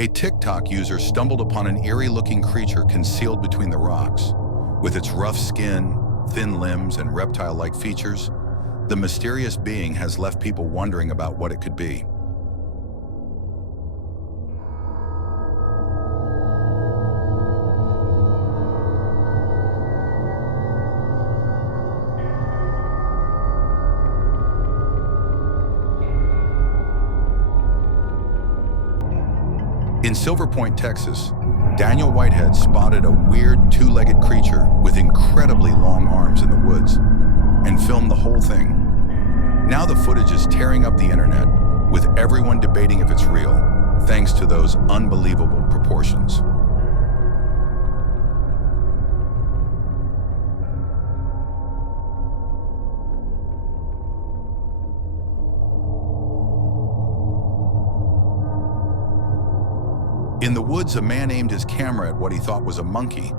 A TikTok user stumbled upon an eerie-looking creature concealed between the rocks. With its rough skin, thin limbs, and reptile-like features, the mysterious being has left people wondering about what it could be. In Silver Point, Texas, Daniel Whitehead spotted a weird two-legged creature with incredibly long arms in the woods and filmed the whole thing. Now the footage is tearing up the internet, with everyone debating if it's real, thanks to those unbelievable proportions. In the woods, a man aimed his camera at what he thought was a monkey,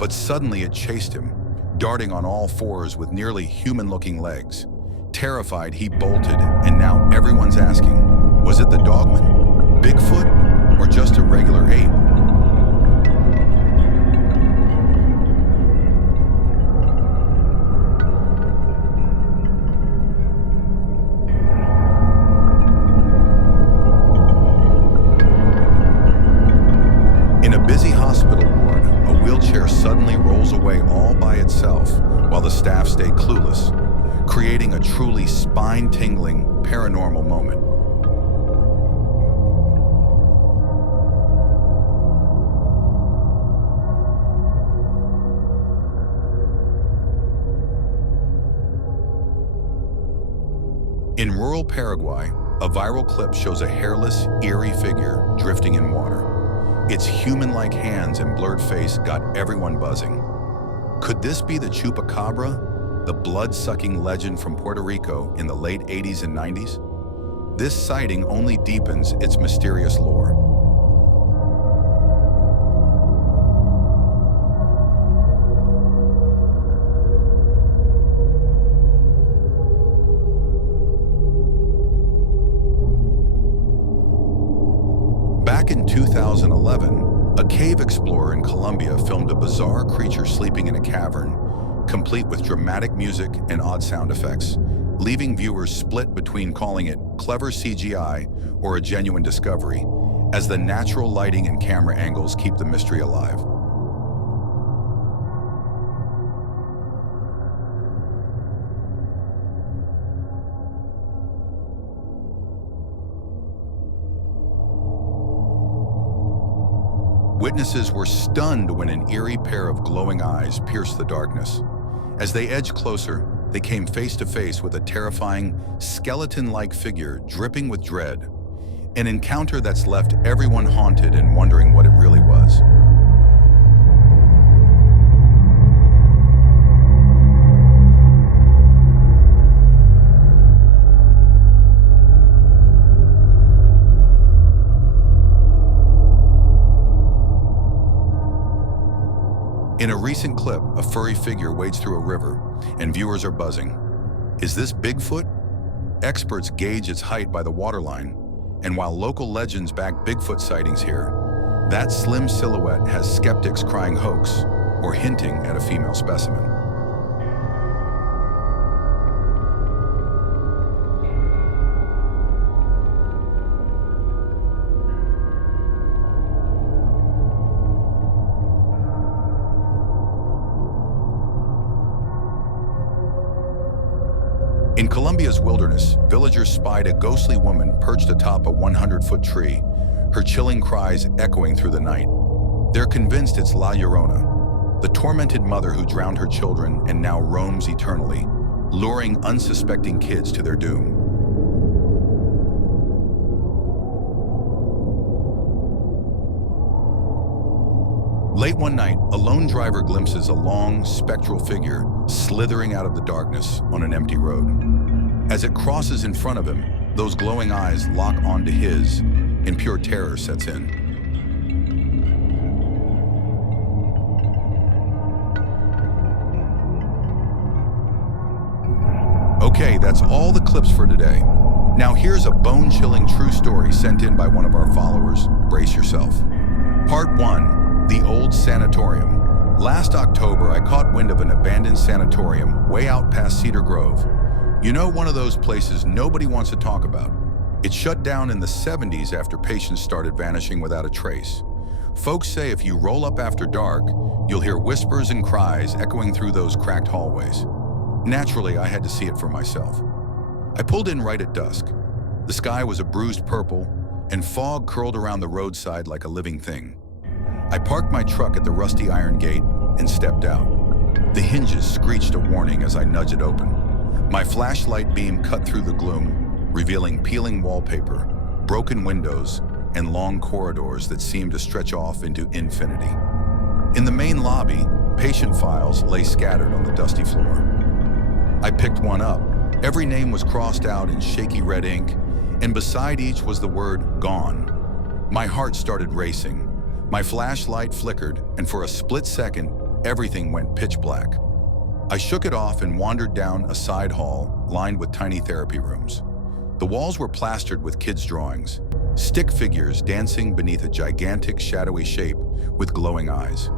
but suddenly it chased him, darting on all fours with nearly human-looking legs. Terrified, he bolted, and now everyone's asking, was it the Dogman, Bigfoot, or just a regular ape? In a busy hospital ward, a wheelchair suddenly rolls away all by itself while the staff stay clueless, creating a truly spine-tingling paranormal moment. In rural Paraguay, a viral clip shows a hairless, eerie figure drifting in water. Its human-like hands and blurred face got everyone buzzing. Could this be the Chupacabra, the blood-sucking legend from Puerto Rico in the late 80s and 90s? This sighting only deepens its mysterious lore. Back in 2011, a cave explorer in Colombia filmed a bizarre creature sleeping in a cavern, complete with dramatic music and odd sound effects, leaving viewers split between calling it clever CGI or a genuine discovery, as the natural lighting and camera angles keep the mystery alive. Witnesses were stunned when an eerie pair of glowing eyes pierced the darkness. As they edged closer, they came face to face with a terrifying, skeleton-like figure dripping with dread. An encounter that's left everyone haunted and wondering what it really was. In a recent clip, a furry figure wades through a river, and viewers are buzzing. Is this Bigfoot? Experts gauge its height by the waterline, and while local legends back Bigfoot sightings here, that slim silhouette has skeptics crying hoax or hinting at a female specimen. In Colombia's wilderness, villagers spied a ghostly woman perched atop a 100-foot tree, her chilling cries echoing through the night. They're convinced it's La Llorona, the tormented mother who drowned her children and now roams eternally, luring unsuspecting kids to their doom. Late one night, a lone driver glimpses a long, spectral figure slithering out of the darkness on an empty road. As it crosses in front of him, those glowing eyes lock onto his, and pure terror sets in. Okay, that's all the clips for today. Now here's a bone-chilling true story sent in by one of our followers, brace yourself. Part 1. The Old Sanatorium. Last October, I caught wind of an abandoned sanatorium way out past Cedar Grove. You know, one of those places nobody wants to talk about. It shut down in the 70s after patients started vanishing without a trace. Folks say if you roll up after dark, you'll hear whispers and cries echoing through those cracked hallways. Naturally, I had to see it for myself. I pulled in right at dusk. The sky was a bruised purple, and fog curled around the roadside like a living thing. I parked my truck at the rusty iron gate and stepped out. The hinges screeched a warning as I nudged it open. My flashlight beam cut through the gloom, revealing peeling wallpaper, broken windows, and long corridors that seemed to stretch off into infinity. In the main lobby, patient files lay scattered on the dusty floor. I picked one up. Every name was crossed out in shaky red ink, and beside each was the word "gone." My heart started racing. My flashlight flickered, and for a split second, everything went pitch black. I shook it off and wandered down a side hall lined with tiny therapy rooms. The walls were plastered with kids' drawings, stick figures dancing beneath a gigantic shadowy shape with glowing eyes.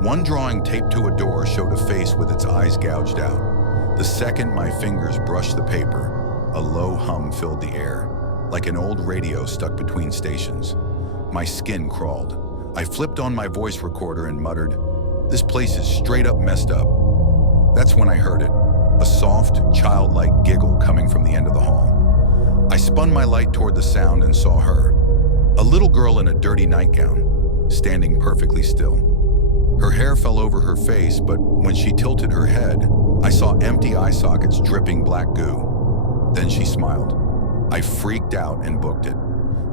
One drawing taped to a door showed a face with its eyes gouged out. The second my fingers brushed the paper, a low hum filled the air, like an old radio stuck between stations. My skin crawled. I flipped on my voice recorder and muttered, "This place is straight up messed up." That's when I heard it, a soft, childlike giggle coming from the end of the hall. I spun my light toward the sound and saw her, a little girl in a dirty nightgown, standing perfectly still. Her hair fell over her face, but when she tilted her head, I saw empty eye sockets dripping black goo. Then she smiled. I freaked out and booked it.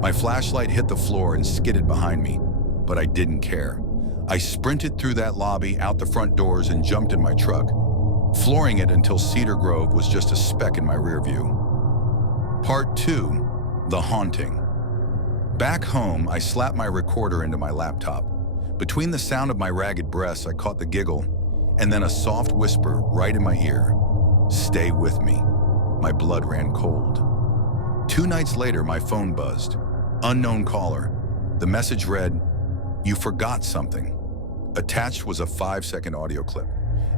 My flashlight hit the floor and skidded behind me, but I didn't care. I sprinted through that lobby, out the front doors, and jumped in my truck, flooring it until Cedar Grove was just a speck in my rear view. Part 2. The Haunting. Back home, I slapped my recorder into my laptop. Between the sound of my ragged breaths, I caught the giggle, and then a soft whisper right in my ear. "Stay with me." My blood ran cold. 2 nights later, my phone buzzed. Unknown caller. The message read, "You forgot something." Attached was a 5-second audio clip.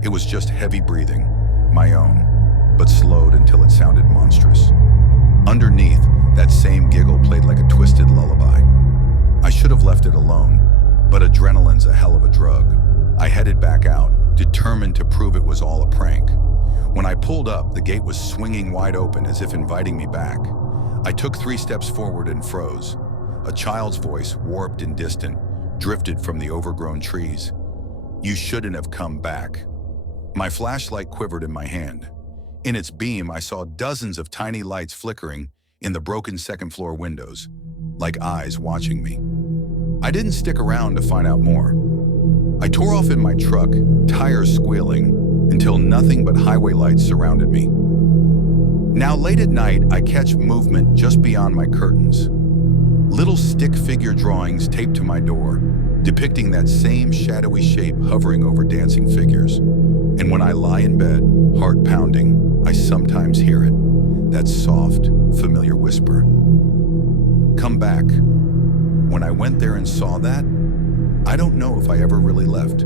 It was just heavy breathing, my own, but slowed until it sounded monstrous. Underneath, that same giggle played like a twisted lullaby. I should have left it alone, but adrenaline's a hell of a drug. I headed back out, determined to prove it was all a prank. When I pulled up, the gate was swinging wide open as if inviting me back. I took 3 steps forward and froze. A child's voice, warped and distant, drifted from the overgrown trees. "You shouldn't have come back." My flashlight quivered in my hand. In its beam, I saw dozens of tiny lights flickering in the broken second-floor windows, like eyes watching me. I didn't stick around to find out more. I tore off in my truck, tires squealing, until nothing but highway lights surrounded me. Now, late at night, I catch movement just beyond my curtains. Little stick figure drawings taped to my door, depicting that same shadowy shape hovering over dancing figures. And when I lie in bed, heart pounding, I sometimes hear it, that soft, familiar whisper. "Come back." When I went there and saw that, I don't know if I ever really left.